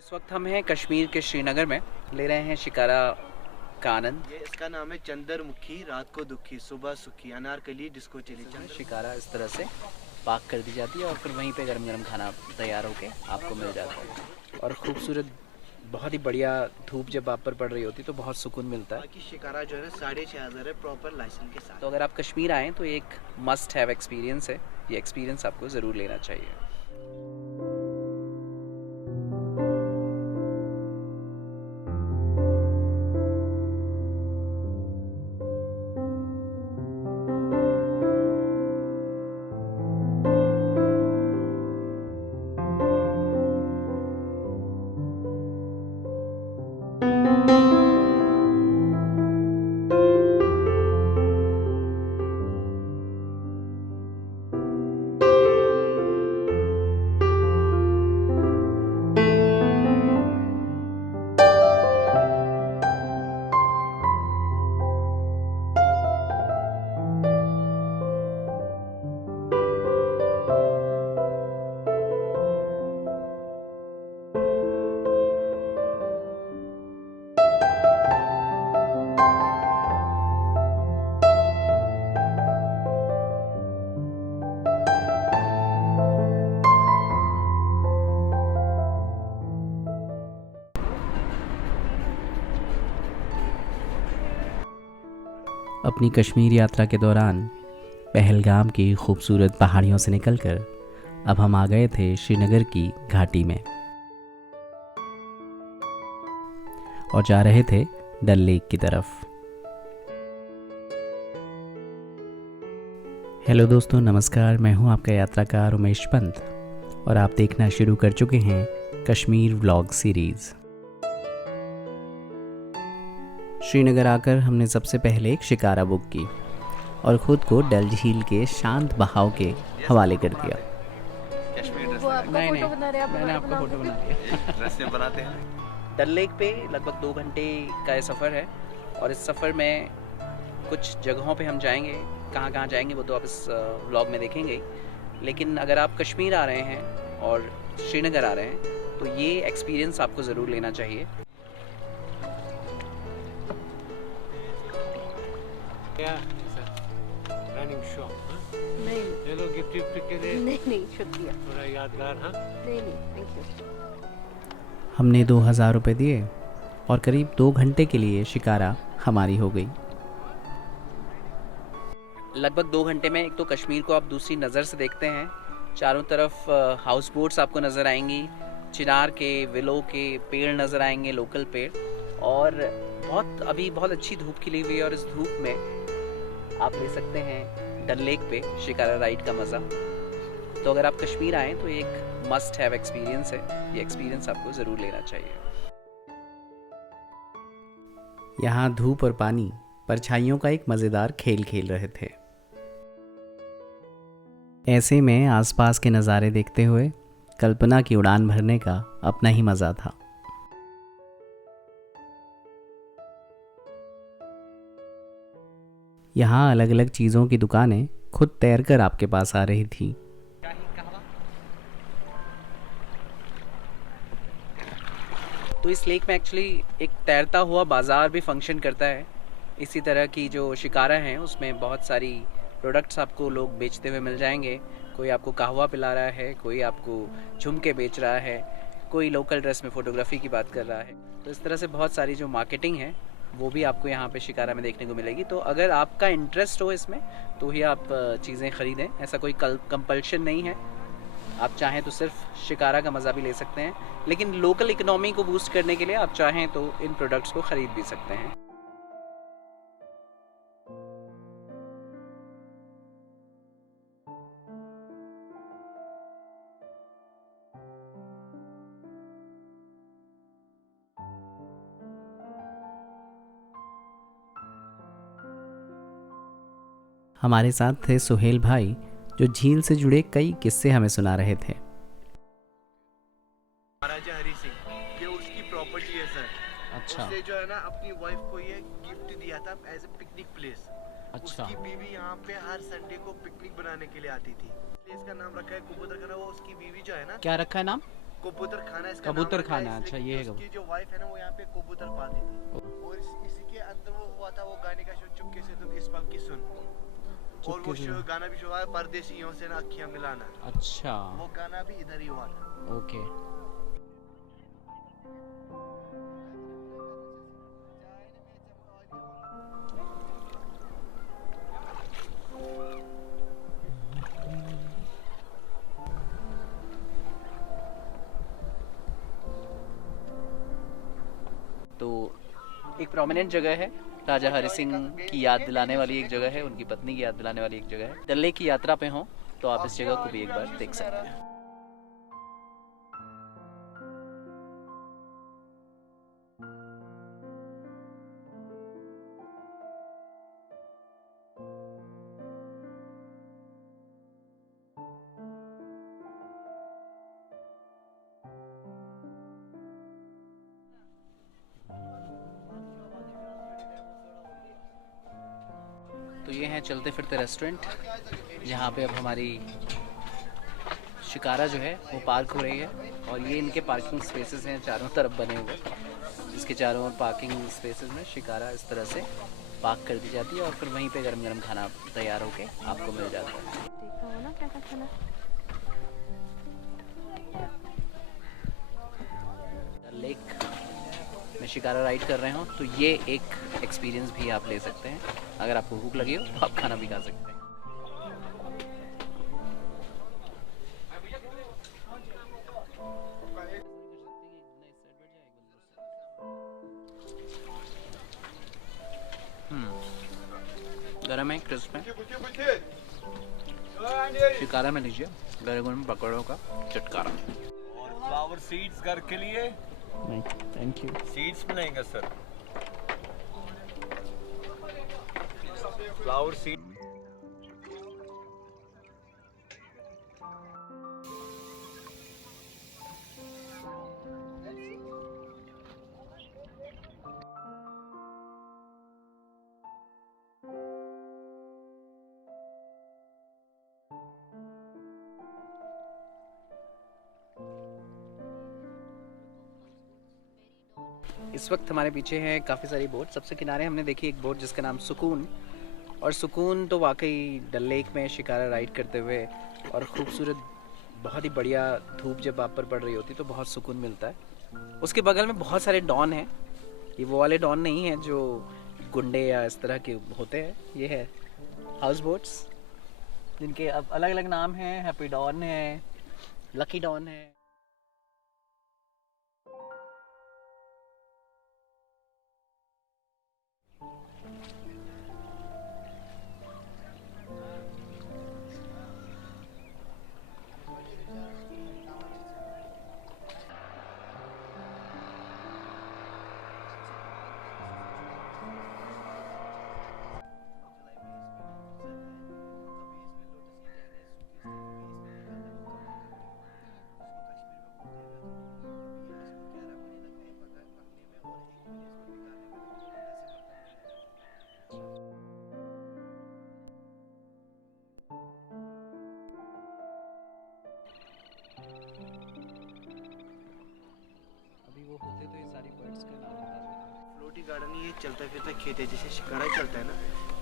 इस वक्त हम हैं कश्मीर के श्रीनगर में, ले रहे हैं शिकारा का आनंद। ये इसका नाम है चंद्रमुखी, रात को दुखी सुबह सुखी, अनारकली डिस्को चली। शिकारा इस तरह से पाक कर दी जाती है और फिर वहीं पे गरम गरम खाना तैयार होके आपको मिल जाता है। और ख़ूबसूरत, बहुत ही बढ़िया धूप जब आप पर पड़ रही होती तो बहुत सुकून मिलता है। बाकी शिकारा जो है ना 6,500 है प्रॉपर लाइसेंस के साथ। तो अगर आप कश्मीर आएँ तो एक मस्ट हैव एक्सपीरियंस है, ये एक्सपीरियंस आपको ज़रूर लेना चाहिए। अपनी कश्मीर यात्रा के दौरान पहलगाम की खूबसूरत पहाड़ियों से निकलकर अब हम आ गए थे श्रीनगर की घाटी में और जा रहे थे डल लेक की तरफ। हेलो दोस्तों, नमस्कार। मैं हूं आपका यात्राकार उमेश पंत और आप देखना शुरू कर चुके हैं कश्मीर व्लॉग सीरीज़। श्रीनगर आकर हमने सबसे पहले एक शिकारा बुक की और ख़ुद को डल झील के शांत बहाव के हवाले कर दिया। मैंने आपका फोटो बना लिया। बनाते हैं। डल लेक पे लगभग 2 घंटे का ये सफ़र है और इस सफ़र में कुछ जगहों पे हम जाएंगे। कहाँ कहाँ जाएंगे वो तो आप इस व्लॉग में देखेंगे, लेकिन अगर आप कश्मीर आ रहे हैं और श्रीनगर आ रहे हैं तो ये एक्सपीरियंस आपको ज़रूर लेना चाहिए। रनिंग शो नहीं ले लो गिफ्ट विफ्ट के लिए। नहीं शुक्रिया। थोड़ा यादगार। हाँ, नहीं थैंक यू। हमने 2,000 रुपये दिए और करीब 2 घंटे के लिए शिकारा हमारी हो गई। लगभग 2 घंटे में एक तो कश्मीर को आप दूसरी नज़र से देखते हैं। चारों तरफ हाउस बोट्स आपको नज़र आएंगी, चिनार के, विलो के पेड़ नज़र आएंगे, लोकल पेड़। और अभी बहुत अच्छी धूप खिली हुई है और इस धूप में आप ले सकते हैं डल लेक पे शिकारा राइड का मज़ा। तो अगर आप कश्मीर आएँ तो एक मस्ट हैव एक्सपीरियंस है, ये एक्सपीरियंस आपको ज़रूर लेना चाहिए। यहाँ धूप और पानी परछाइयों का एक मज़ेदार खेल खेल रहे थे। ऐसे में आसपास के नज़ारे देखते हुए कल्पना की उड़ान भरने का अपना ही मज़ा था। यहाँ अलग अलग चीज़ों की दुकानें खुद तैरकर आपके पास आ रही थी। तो इस लेक में एक्चुअली एक तैरता हुआ बाज़ार भी फंक्शन करता है। इसी तरह की जो शिकारा हैं उसमें बहुत सारी प्रोडक्ट्स आपको लोग बेचते हुए मिल जाएंगे। कोई आपको कहवा पिला रहा है, कोई आपको झुमके बेच रहा है, कोई लोकल ड्रेस में फ़ोटोग्राफी की बात कर रहा है। तो इस तरह से बहुत सारी जो मार्केटिंग है वो भी आपको यहाँ पे शिकारा में देखने को मिलेगी। तो अगर आपका इंटरेस्ट हो इसमें तो ही आप चीज़ें ख़रीदें, ऐसा कोई कंपल्शन नहीं है। आप चाहें तो सिर्फ शिकारा का मज़ा भी ले सकते हैं, लेकिन लोकल इकोनॉमी को बूस्ट करने के लिए आप चाहें तो इन प्रोडक्ट्स को ख़रीद भी सकते हैं। हमारे साथ थे सुहेल भाई, जो झील से जुड़े कई किस्से हमें सुना रहे थे। महाराजा हरी सिंह, ये उसकी प्रॉपर्टी है सर। अच्छा, उसने जो है ना अपनी वाइफ को ये गिफ्ट दिया था एज ए पिकनिक प्लेस। अच्छा। उसकी बीवी यहाँ पे हर संडे को पिकनिक बनाने के लिए आती थी। प्लेस का नाम रखा है कुबूतर खाना। वो उसकी बीवी जो है ना, क्या रखा है नाम? कबूतर खाना इसका कबूतर नाम रखा है खाना, इसलिए अच्छा, कि ये है उसकी जो वाइफ है ना वो यहाँ पे कबूतर पालती थी और इसी के अंदर वो हुआ था वो गाने का शो चुपके से तुम इस पल की सुन और वो गाना भी हुआ है परदेसियों से ना अखियां मिलाना। अच्छा, वो गाना भी इधर ही हुआ था। ओके। तो एक प्रोमिनेंट जगह है, राजा हरि सिंह की याद दिलाने वाली एक जगह है, उनकी पत्नी की याद दिलाने वाली एक जगह है। डल लेक की यात्रा पे हो तो आप इस जगह को भी एक बार देख सकते हैं। तो ये हैं चलते फिरते रेस्टोरेंट, जहाँ पे अब हमारी शिकारा जो है वो पार्क हो रही है। और ये इनके पार्किंग स्पेसेस हैं चारों तरफ बने हुए, जिसके चारों ओर पार्किंग स्पेसेस में शिकारा इस तरह से पार्क कर दी जाती है और फिर वहीं पे गरम गरम खाना तैयार होके आपको मिल जाता है। देखा हो ना क्या क्या खाना। डल लेक में शिकारा राइड कर रहे हो तो ये एक एक्सपीरियंस भी आप ले सकते हैं। अगर आपको भूख लगी हो तो आप खाना भी खा सकते हैं। गरम है, क्रिस्प है। शिकारा में लीजिए गरम गरम पकौड़ों का चटकारा। और फ्लावर सीड्स घर के लिए नहीं, थैंक यू। सीड्स मिलेंगे सर, फ्लावर सीड। इस वक्त हमारे पीछे है काफ़ी सारी बोट। सबसे किनारे हमने देखी एक बोट जिसका नाम सुकून। और सुकून तो वाकई डल लेक में शिकारा राइड करते हुए और खूबसूरत, बहुत ही बढ़िया धूप जब आप पर पड़ रही होती तो बहुत सुकून मिलता है। उसके बगल में बहुत सारे डॉन हैं। ये वो वाले डॉन नहीं हैं जो गुंडे या इस तरह के होते हैं, ये है हाउस बोट्स जिनके अब अलग अलग नाम हैं। हैप्पी डॉन है, लकी डॉन है। अभी वो होते तो ये सारी बर्ड्स का नाम बता। फ्लोटी गार्डन ये चलता फिरता खेत है, जैसे शिकारा चलता है ना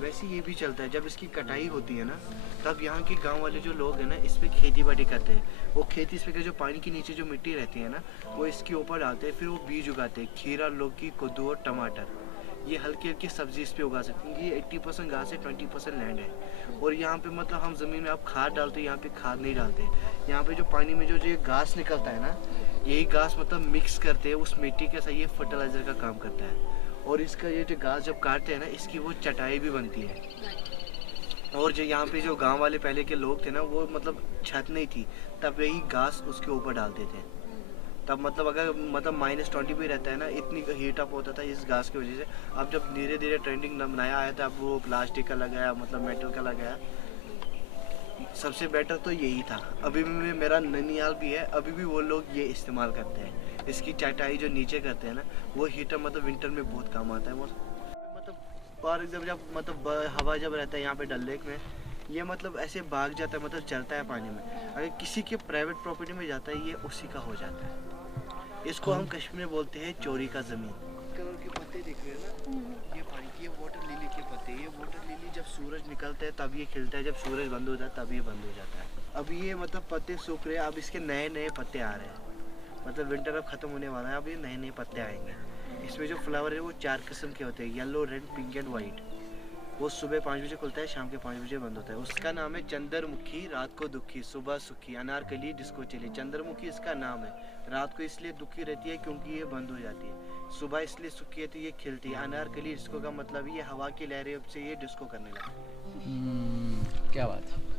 वैसे ये भी चलता है। जब इसकी कटाई होती है ना तब यहाँ के गांव वाले जो लोग हैं ना इस पे खेती बाड़ी करते हैं। वो खेती इस पे जो पानी के नीचे जो मिट्टी रहती है ना वो इसके ऊपर डालते हैं, फिर वो बीज उगाते हैं। खीरा, लौकी, कद्दू और टमाटर, ये हल्की हल्की सब्जी इस पे उगा सकते हैं। ये 80% घास है, 20% लैंड है। और यहाँ पे मतलब हम ज़मीन में आप खाद डालते हैं, यहाँ पे खाद नहीं डालते। यहाँ पे जो पानी में जो ये घास निकलता है ना यही घास मतलब मिक्स करते हैं उस मिट्टी के साथ, ये फर्टिलाइज़र का काम करता है। और इसका ये जो घास जब काटते हैं ना इसकी वो चटाई भी बनती है। और जो यहाँ पे जो गांव वाले पहले के लोग थे ना वो मतलब छत नहीं थी तब यही घास उसके ऊपर डालते थे। तब मतलब अगर मतलब -20 भी रहता है ना इतनी हीट अप होता था इस घास की वजह से। अब जब धीरे धीरे ट्रेंडिंग नया आया था अब वो प्लास्टिक का लगाया, मतलब मेटल का लगाया। सबसे बेटर तो यही था। अभी भी मेरा ननियाल भी है, अभी भी वो लोग ये इस्तेमाल करते हैं। इसकी चटाई जो नीचे करते हैं ना वो हीटर मतलब विंटर में बहुत काम आता है। वो मतलब बारिश जब मतलब हवा जब रहता है यहाँ पे डल लेक में ये मतलब ऐसे भाग जाता है, मतलब चलता है पानी में। अगर किसी के प्राइवेट प्रॉपर्टी में जाता है ये उसी का हो जाता है। इसको हम कश्मीर में बोलते हैं चोरी का ज़मीन। कलर के पत्ते दिख रहे हैं ना, ये पानी की, ये वाटर लिली के पत्ते। ये वाटर लिली जब सूरज निकलता है तब ये खिलता है, जब सूरज बंद हो जाता है तब ये बंद हो जाता है। अब ये मतलब पत्ते सूख रहे हैं, अब इसके नए नए पत्ते आ रहे हैं। मतलब विंटर अब ख़त्म होने वाला है, अब ये नए नए पत्ते आएंगे। इसमें जो फ्लावर है वो 4 किस्म के होते हैं, yellow, red, pink and white. वो सुबह 5 बजे खुलता है, शाम के 5 बजे बंद होता है। उसका नाम है चंद्रमुखी, रात को दुखी, सुबह सुखी, अनारकली, डिस्को चली। चंद्रमुखी इसका नाम है। रात को इसलिए दुखी रहती है क्योंकि ये बंद हो जाती है। सुबह इसलिए सुखी है तो ये खिलती है। अनारकली डिस्को का मतलब ये हवा की लहरें से ये डिस्को करने लगती है। क्या बात है।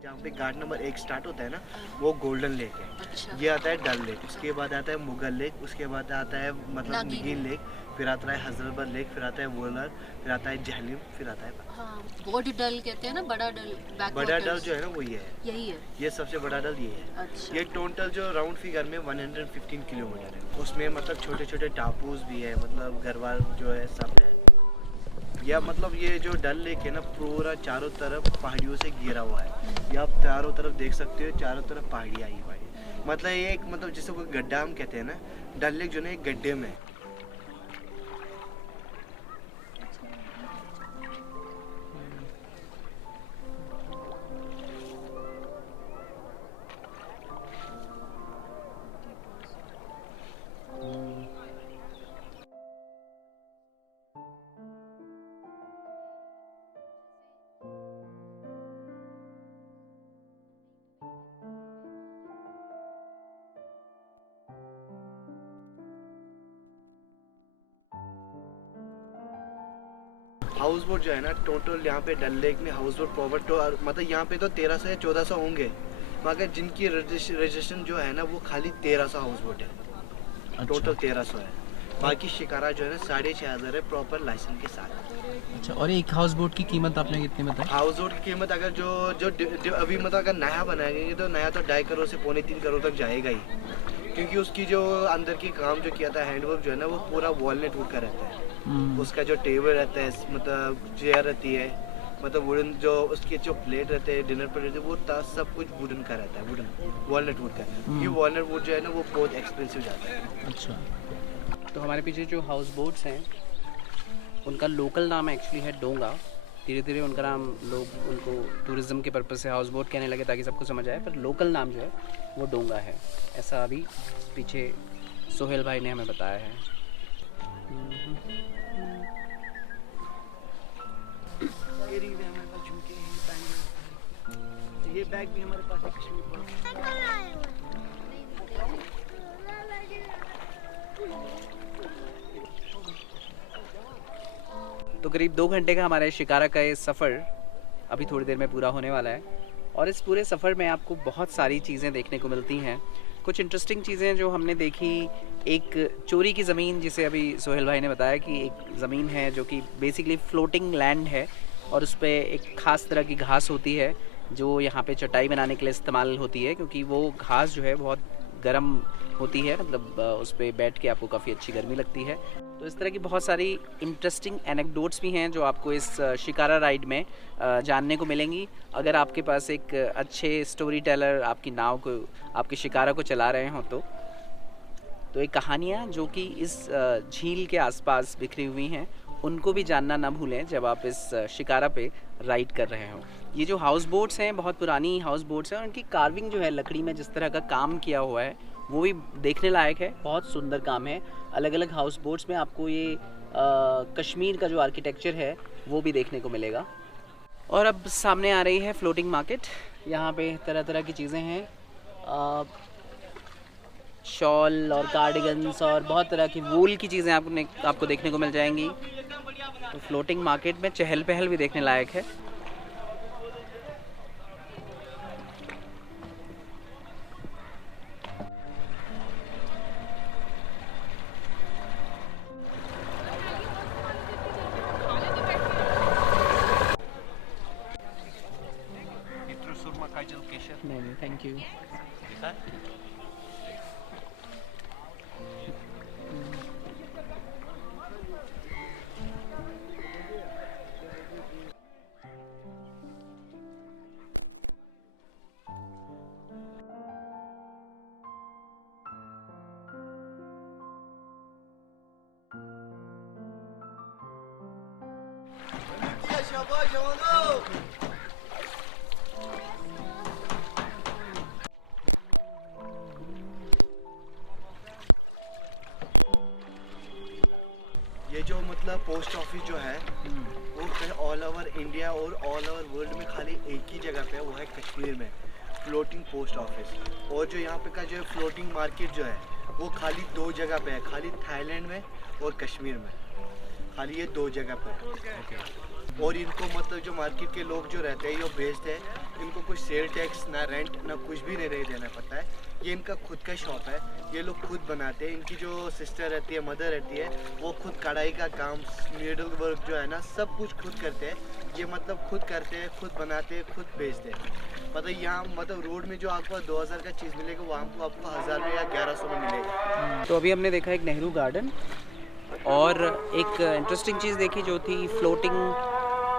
जहाँ पे घाट नंबर 1 स्टार्ट होता है ना, वो गोल्डन लेक है। अच्छा। ये आता है डल लेक, उसके बाद आता है मुगल लेक, उसके बाद आता है मतलब निगिन लेक, फिर आता है हजरतबल लेक, फिर आता है वोलर, फिर आता है जहलिम, फिर आता है हाँ, बॉडी डल कहते हैं ना, बड़ा डल। बड़ा डल जो है ना वो ये है, यही है। ये सबसे बड़ा डल ये है। अच्छा। ये टोटल जो राउंड फिगर में 115 किलोमीटर है। उसमें मतलब छोटे छोटे टापूज भी है, मतलब गरवाल जो है सब है। या मतलब ये जो डल लेक है ना पूरा चारों तरफ पहाड़ियों से घिरा हुआ है। ये आप चारों तरफ देख सकते हो, चारों तरफ पहाड़ियाँ ही पहाड़ी। मतलब ये एक मतलब जिसे कोई गड्ढा हम कहते हैं ना, डल लेक जो है एक गड्ढे में है। हाउस बोट जो है ना टोटल यहाँ पे डल लेक में हाउस बोट प्रॉपर तो मतलब यहाँ पे तो 1300 या 1400 होंगे, मगर जिनकी रजिस्ट्रेशन जो है ना वो खाली 1300 हाउस बोट है। टोटल 1300 है। बाकी शिकारा जो है ना 6500 है प्रॉपर लाइसेंस के साथ। अच्छा, और एक हाउस बोट की कीमत आपने कितनी बताई? हाउस बोट की कीमत अगर जो अभी मतलब अगर नया बनाएंगे तो नया तो 2.5 करोड़ से 3.25 करोड़ तक जाएगा ही, क्योंकि उसकी जो अंदर की काम जो किया था हैंडवर्क जो है ना वो पूरा वॉलनट वुड का रहता है। उसका जो टेबल रहता है, मतलब चेयर रहती है, मतलब वुडन जो उसके जो प्लेट रहते हैं, डिनर प्लेट रहते हैं, वो सब कुछ वुडन का रहता है, वुडन वॉलनट वुड का। ये वॉलनट वुड जो है ना वो बहुत एक्सपेंसिव जाता है। अच्छा। तो हमारे पीछे जो हाउस बोट्स हैं उनका लोकल नाम एक्चुअली है डोंगा। धीरे धीरे उनका नाम लोग उनको टूरिज़्म के पर्पज़ से हाउस बोट कहने लगे ताकि सबको समझ आए, पर लोकल नाम जो है वो डोंगा है। ऐसा अभी पीछे सोहेल भाई ने हमें बताया है। ये बैग भी हमारे पास है कश्मीर पर। तो करीब 2 घंटे का हमारे शिकारा का ये सफ़र अभी थोड़ी देर में पूरा होने वाला है, और इस पूरे सफ़र में आपको बहुत सारी चीज़ें देखने को मिलती हैं। कुछ इंटरेस्टिंग चीज़ें जो हमने देखी, एक चोरी की ज़मीन जिसे अभी सोहेल भाई ने बताया कि एक ज़मीन है जो कि बेसिकली फ्लोटिंग लैंड है, और उस पर एक ख़ास तरह की घास होती है जो यहाँ पे चटाई बनाने के लिए इस्तेमाल होती है, क्योंकि वो घास जो है बहुत गर्म होती है, मतलब उस पर बैठ के आपको काफ़ी अच्छी गर्मी लगती है। तो इस तरह की बहुत सारी इंटरेस्टिंग एनेक्डोट्स भी हैं जो आपको इस शिकारा राइड में जानने को मिलेंगी। अगर आपके पास एक अच्छे स्टोरी टेलर आपकी नाव को, आपके शिकारा को चला रहे हों तो एक कहानियाँ जो कि इस झील के आसपास बिखरी हुई हैं उनको भी जानना ना भूलें जब आप इस शिकारा पे राइड कर रहे हो। ये जो हाउस बोट्स हैं बहुत पुरानी हाउस बोट्स हैं, और उनकी कार्विंग जो है लकड़ी में जिस तरह का काम किया हुआ है वो भी देखने लायक है। बहुत सुंदर काम है। अलग अलग हाउस बोट्स में आपको ये कश्मीर का जो आर्किटेक्चर है वो भी देखने को मिलेगा। और अब सामने आ रही है फ्लोटिंग मार्केट। यहाँ पे तरह तरह की चीज़ें हैं, शॉल और कार्डिगन्स और बहुत तरह की वूल की चीज़ें आपको देखने को मिल जाएंगी। तो फ्लोटिंग मार्केट में चहल पहल भी देखने लायक है। हाँ? ये जो मतलब पोस्ट ऑफिस जो है वो ऑल ओवर इंडिया और ऑल ओवर वर्ल्ड में खाली एक ही जगह पे है, वो है कश्मीर में, फ्लोटिंग पोस्ट ऑफिस। और जो यहाँ पे का जो फ्लोटिंग मार्केट जो है वो खाली 2 जगह पे है, खाली थाईलैंड में और कश्मीर में, खाली ये 2 जगह पे है। और इनको मतलब जो मार्केट के लोग जो रहते हैं, ये बेचते हैं, इनको कुछ सेल टैक्स ना रेंट ना कुछ भी नहीं देना पड़ता है। ये इनका खुद का शॉप है, ये लोग खुद बनाते हैं। इनकी जो सिस्टर रहती है, मदर रहती है, वो खुद कढ़ाई का काम, नीडल वर्क जो है ना, सब कुछ खुद करते हैं। ये मतलब खुद करते हैं, खुद बनाते हैं, खुद बेचते हैं। मतलब यहाँ मतलब रोड में जो आपको 2000 का चीज़ मिलेगा वो आपको 1000 में या 1100 में मिलेगा। तो अभी हमने देखा एक नेहरू गार्डन और एक इंटरेस्टिंग चीज़ देखी जो थी फ्लोटिंग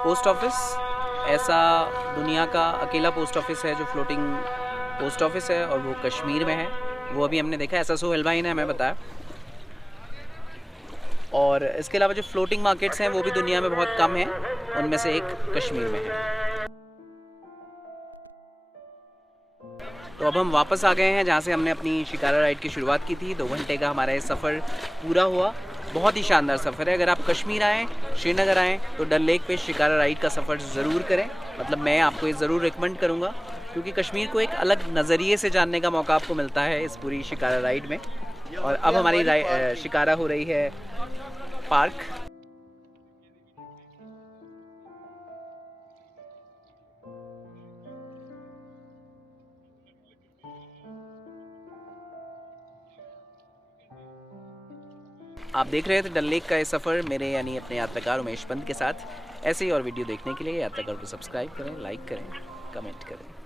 पोस्ट ऑफिस। ऐसा दुनिया का अकेला पोस्ट ऑफिस है जो फ्लोटिंग पोस्ट ऑफिस है और वो कश्मीर में है। वो अभी हमने देखा, SSO हेल्पलाइन ने हमें बताया। और इसके अलावा जो फ्लोटिंग मार्केट्स हैं वो भी दुनिया में बहुत कम हैं, उनमें से एक कश्मीर में है। तो अब हम वापस आ गए हैं जहाँ से हमने अपनी शिकारा राइड की शुरुआत की थी। 2 घंटे का हमारा ये सफ़र पूरा हुआ। बहुत ही शानदार सफ़र है। अगर आप कश्मीर आएँ, श्रीनगर आएँ तो डल लेक पे शिकारा राइड का सफ़र ज़रूर करें। मतलब मैं आपको ये ज़रूर रिकमेंड करूँगा क्योंकि कश्मीर को एक अलग नज़रिए से जानने का मौका आपको मिलता है इस पूरी शिकारा राइड में। और अब हमारी शिकारा हो रही है पार्क। आप देख रहे थे डल लेक का ये सफ़र मेरे यानी अपने यात्राकार उमेश पंत के साथ। ऐसे ही और वीडियो देखने के लिए यात्राकार को सब्सक्राइब करें, लाइक करें, कमेंट करें।